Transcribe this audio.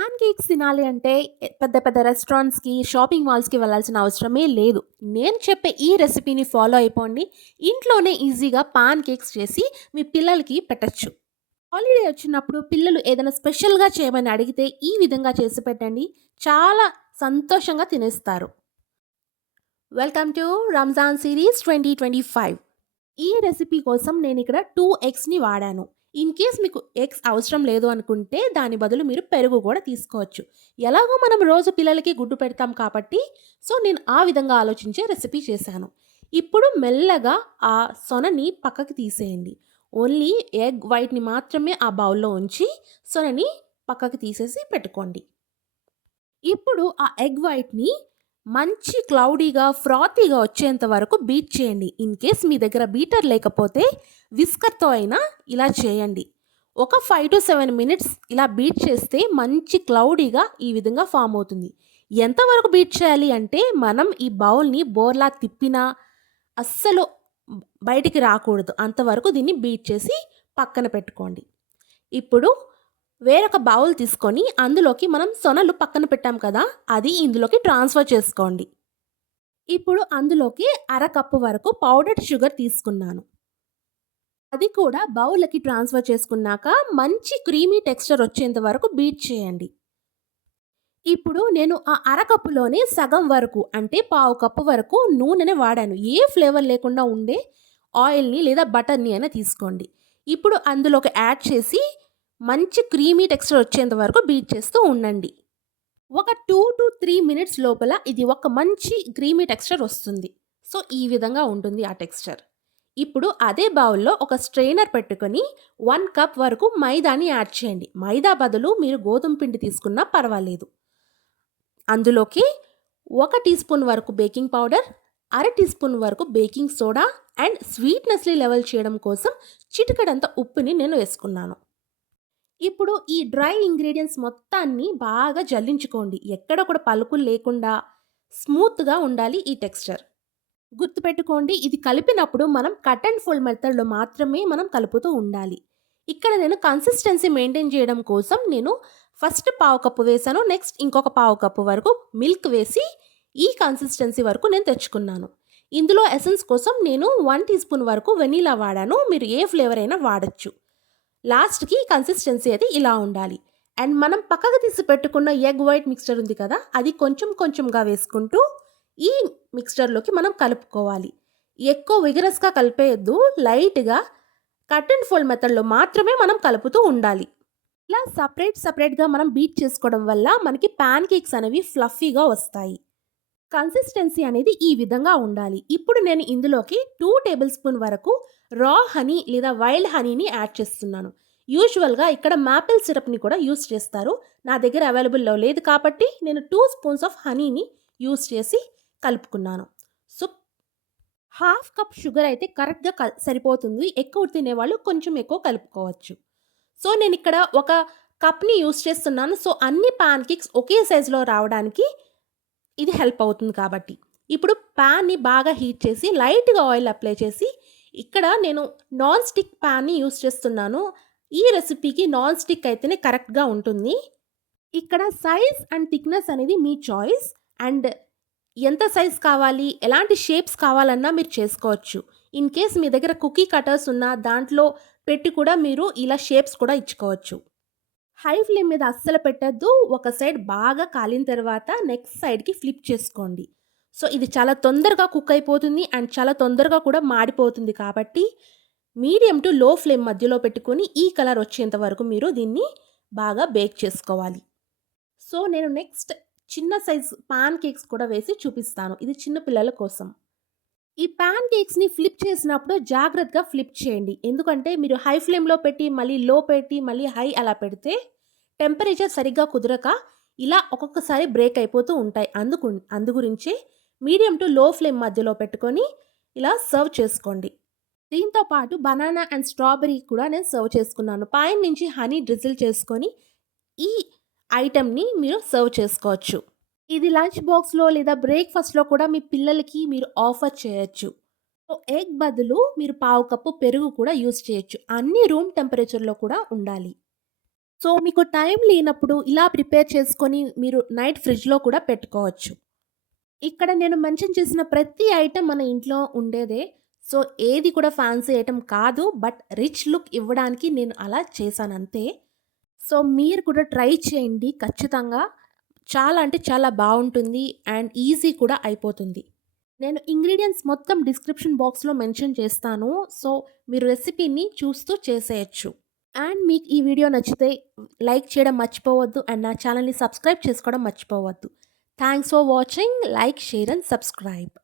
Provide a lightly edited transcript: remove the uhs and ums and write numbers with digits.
Pan cakes తినాలి అంటే పెద్ద పెద్ద రెస్టారెంట్స్‌కి, షాపింగ్ మాల్స్‌కి వెళ్ళాల్సిన అవసరమే లేదు. నేను చెప్పే ఈ రెసిపీని ఫాలో అయిపోండి. ఇంట్లోనే ఈజీగా పాన్ కేక్స్ చేసి మీ పిల్లలకి పెట్టొచ్చు. హాలిడే వచ్చినప్పుడు పిల్లలు ఏదైనా స్పెషల్‌గా చేయమని అడిగితే ఈ విధంగా చేసి పెట్టండి. చాలా సంతోషంగా తినేస్తారు. Welcome to Ramzan series 2025. ఈ రెసిపీ కోసం నేనిక్కడ 2 ఎగ్స్‌ని వాడాను. ఇన్ కేస్ మీకు ఎగ్స్ అవసరం లేదు అనుకుంటే దాని బదులు మీరు పెరుగు కూడా తీసుకోవచ్చు. ఎలాగో మనం రోజు పిల్లలకి గుడ్డు పెడతాం కాబట్టి నేను ఆ విధంగా ఆలోచించే రెసిపీ చేశాను. ఇప్పుడు మెల్లగా ఆ సొనని పక్కకి తీసేయండి. ఓన్లీ ఎగ్ వైట్‌ని మాత్రమే ఆ బౌల్‌లో ఉంచి సొనని పక్కకి తీసేసి పెట్టుకోండి. ఇప్పుడు ఆ ఎగ్ వైట్‌ని మంచి క్లౌడీగా, ఫ్రాతీగా వచ్చేంత వరకు బీట్ చేయండి. ఇన్ కేస్ మీ దగ్గర బీటర్ లేకపోతే విస్కర్‌తో అయినా ఇలా చేయండి. ఒక 5-7 మినిట్స్ ఇలా బీట్ చేస్తే మంచి క్లౌడీగా ఈ విధంగా ఫార్మ్ అవుతుంది. ఎంతవరకు బీట్ చేయాలి అంటే మనం ఈ బౌల్‌ని బోర్లా తిప్పినా అస్సలు బయటికి రాకూడదు. అంతవరకు దీన్ని బీట్ చేసి పక్కన పెట్టుకోండి. ఇప్పుడు వేరొక బౌల్ తీసుకొని అందులోకి మనం సొనలు పక్కన పెట్టాం కదా! అది ఇందులోకి ట్రాన్స్‌ఫర్ చేసుకోండి. ఇప్పుడు అందులోకి అరకప్పు వరకు పౌడర్డ్ షుగర్ తీసుకున్నాను. అది కూడా బౌల్‌లోకి ట్రాన్స్‌ఫర్ చేసుకున్నాక మంచి క్రీమీ టెక్స్చర్ వచ్చేంత వరకు బీట్ చేయండి. ఇప్పుడు నేను ఆ అరకప్పులోనే సగం వరకు అంటే పావు కప్పు వరకు నూనెని వాడాను. ఏ ఫ్లేవర్ లేకుండా ఉండే ఆయిల్‌ని లేదా బటర్‌ని అయినా తీసుకోండి. ఇప్పుడు అందులోకి యాడ్ చేసి మంచి క్రీమీ టెక్స్చర్ వచ్చేంత వరకు బీట్ చేస్తూ ఉండండి. ఒక 2-3 మినిట్స్ లోపల ఇది ఒక మంచి క్రీమీ టెక్స్చర్ వస్తుంది. ఈ విధంగా ఉంటుంది ఆ టెక్స్చర్. ఇప్పుడు అదే బౌల్‌లో ఒక స్ట్రెయినర్ పెట్టుకొని 1 కప్ వరకు మైదాని యాడ్ చేయండి. మైదా బదులు మీరు గోధుమ పిండి తీసుకున్నా పర్వాలేదు. అందులోకి 1 టీ స్పూన్ వరకు బేకింగ్ పౌడర్, అర టీ స్పూన్ వరకు బేకింగ్ సోడా అండ్ స్వీట్‌నెస్‌ని లెవెల్ చేయడం కోసం చిటికెడంత ఉప్పుని నేను వేసుకున్నాను. ఇప్పుడు ఈ డ్రై ఇంగ్రీడియెంట్స్ మొత్తాన్ని బాగా జల్లించుకోండి. ఎక్కడ కూడా పలుకులు లేకుండా స్మూత్‌గా ఉండాలి ఈ టెక్స్చర్. గుర్తుపెట్టుకోండి, ఇది కలిపినప్పుడు మనం కట్ అండ్ ఫోల్డ్ మెథడ్‌లో మాత్రమే మనం కలుపుతూ ఉండాలి. ఇక్కడ నేను కన్సిస్టెన్సీ మెయింటైన్ చేయడం కోసం నేను ఫస్ట్ పావు కప్పు వేశాను. నెక్స్ట్ ఇంకొక పావు కప్పు వరకు మిల్క్ వేసి ఈ కన్సిస్టెన్సీ వరకు నేను తెచ్చుకున్నాను. ఇందులో ఎసెన్స్ కోసం నేను 1 టీ స్పూన్ వరకు వెనిలా వాడాను. మీరు ఏ ఫ్లేవర్ అయినా వాడొచ్చు. లాస్ట్‌కి కన్సిస్టెన్సీ అయితే ఇలా ఉండాలి. అండ్ మనం పక్కకు తీసి పెట్టుకున్న ఎగ్ వైట్ మిక్స్చర్ ఉంది కదా! అది కొంచెం కొంచెంగా వేసుకుంటూ ఈ మిక్స్చర్‌లోకి మనం కలుపుకోవాలి. ఎక్కువ విగరస్‌గా కలిపేయొద్దు. లైట్‌గా కట్ అండ్ ఫోల్డ్ మెథడ్‌లో మాత్రమే మనం కలుపుతూ ఉండాలి. ఇలా సెపరేట్‌గా మనం బీట్ చేసుకోవడం వల్ల మనకి పాన్ కేక్స్ అనేవి ఫ్లఫీగా వస్తాయి. కన్సిస్టెన్సీ అనేది ఈ విధంగా ఉండాలి. ఇప్పుడు నేను ఇందులోకి 2 టేబుల్ స్పూన్ వరకు రా హనీ లేదా వైల్డ్ హనీని యాడ్ చేస్తున్నాను. యూజువల్‌గా ఇక్కడ మాపిల్ సిరప్‌ని కూడా యూజ్ చేస్తారు. నా దగ్గర అవైలబుల్‌లో లేదు కాబట్టి నేను 2 స్పూన్స్ ఆఫ్ హనీని యూజ్ చేసి కలుపుకున్నాను. సో, హాఫ్ కప్ షుగర్ అయితే కరెక్ట్‌గా సరిపోతుంది. ఎక్కువ తినేవాళ్ళు కొంచెం ఎక్కువ కలుపుకోవచ్చు. నేనిక్కడ ఒక కప్‌ని యూజ్ చేస్తున్నాను. అన్ని పాన్ కేక్స్ ఒకే సైజులో రావడానికి ఇది హెల్ప్ అవుతుంది కాబట్టి. ఇప్పుడు పాన్‌ని బాగా హీట్ చేసి లైట్‌గా ఆయిల్ అప్లై చేసి ఇక్కడ నేను నాన్ స్టిక్ పాన్‌ని యూజ్ చేస్తున్నాను. ఈ రెసిపీకి నాన్ స్టిక్ అయితేనే కరెక్ట్‌గా ఉంటుంది. ఇక్కడ సైజ్ అండ్ థిక్‌నెస్ అనేది మీ చాయిస్. అండ్ ఎంత సైజ్ కావాలి, ఎలాంటి షేప్స్ కావాలన్నా మీరు చేసుకోవచ్చు. ఇన్ కేస్ మీ దగ్గర కుకీ కటర్స్ ఉన్నా దాంట్లో పెట్టి కూడా మీరు ఇలా షేప్స్ కూడా ఇచ్చుకోవచ్చు. హై ఫ్లేమ్ మీద అస్సలు పెట్టొద్దు. ఒక సైడ్ బాగా కాలిన తర్వాత నెక్స్ట్ సైడ్‌కి ఫ్లిప్ చేసుకోండి. ఇది చాలా తొందరగా కుక్ అయిపోతుంది అండ్ చాలా తొందరగా కూడా మాడిపోతుంది కాబట్టి మీడియం టు లో ఫ్లేమ్ మధ్యలో పెట్టుకొని ఈ కలర్ వచ్చేంత వరకు మీరు దీన్ని బాగా బేక్ చేసుకోవాలి. నేను నెక్స్ట్ చిన్న సైజ్ పాన్ కేక్స్ కూడా వేసి చూపిస్తాను. ఇది చిన్న పిల్లల కోసం. ఈ పాన్ కేక్స్‌ని ఫ్లిప్ చేసినప్పుడు జాగ్రత్తగా ఫ్లిప్ చేయండి. ఎందుకంటే మీరు హై ఫ్లేమ్‌లో పెట్టి, మళ్ళీ లో పెట్టి, మళ్ళీ హై అలా పెడితే టెంపరేచర్ సరిగ్గా కుదరక ఇలా ఒక్కొక్కసారి బ్రేక్ అయిపోతూ ఉంటాయి. అందుగురించే మీడియం టు లో ఫ్లేమ్ మధ్యలో పెట్టుకొని ఇలా సర్వ్ చేసుకోండి. దీంతో పాటు బనానా అండ్ స్ట్రాబెర్రీ కూడా నేను సర్వ్ చేసుకున్నాను. పైన నుంచి హనీ డ్రిజిల్ చేసుకొని ఈ ఐటెమ్‌ని మీరు సర్వ్ చేసుకోవచ్చు. ఇది లంచ్ బాక్స్‌లో లేదా బ్రేక్‌ఫాస్ట్‌లో కూడా మీ పిల్లలకి మీరు ఆఫర్ చేయొచ్చు. ఎగ్ బదులు మీరు పావు కప్పు పెరుగు కూడా యూజ్ చేయొచ్చు. అన్నీ రూమ్ టెంపరేచర్‌లో కూడా ఉండాలి. సో, మీకు టైం లేనప్పుడు ఇలా ప్రిపేర్ చేసుకొని మీరు నైట్ ఫ్రిడ్జ్‌లో కూడా పెట్టుకోవచ్చు. ఇక్కడ నేను మెన్షన్ చేసిన ప్రతి ఐటెమ్ మన ఇంట్లో ఉండేదే. సో, ఏది కూడా ఫ్యాన్సీ ఐటెమ్ కాదు. బట్ రిచ్ లుక్ ఇవ్వడానికి నేను అలా చేశానంతే. సో, మీరు కూడా ట్రై చేయండి ఖచ్చితంగా. చాలా అంటే చాలా బావుంటుంది. అండ్ ఈజీ కూడా అయిపోతుంది. నేను ఇంగ్రీడియెంట్స్ మొత్తం డిస్క్రిప్షన్ బాక్స్‌లో మెన్షన్ చేస్తాను. సో, మీరు రెసిపీని చూస్తూ చేసేయొచ్చు. అండ్ మీకు ఈ వీడియో నచ్చితే లైక్ చేయడం మర్చిపోవద్దు. అండ్ నా ఛానెల్‌ని సబ్స్క్రైబ్ చేసుకోవడం మర్చిపోవద్దు. Thanks for watching. Like, share and subscribe.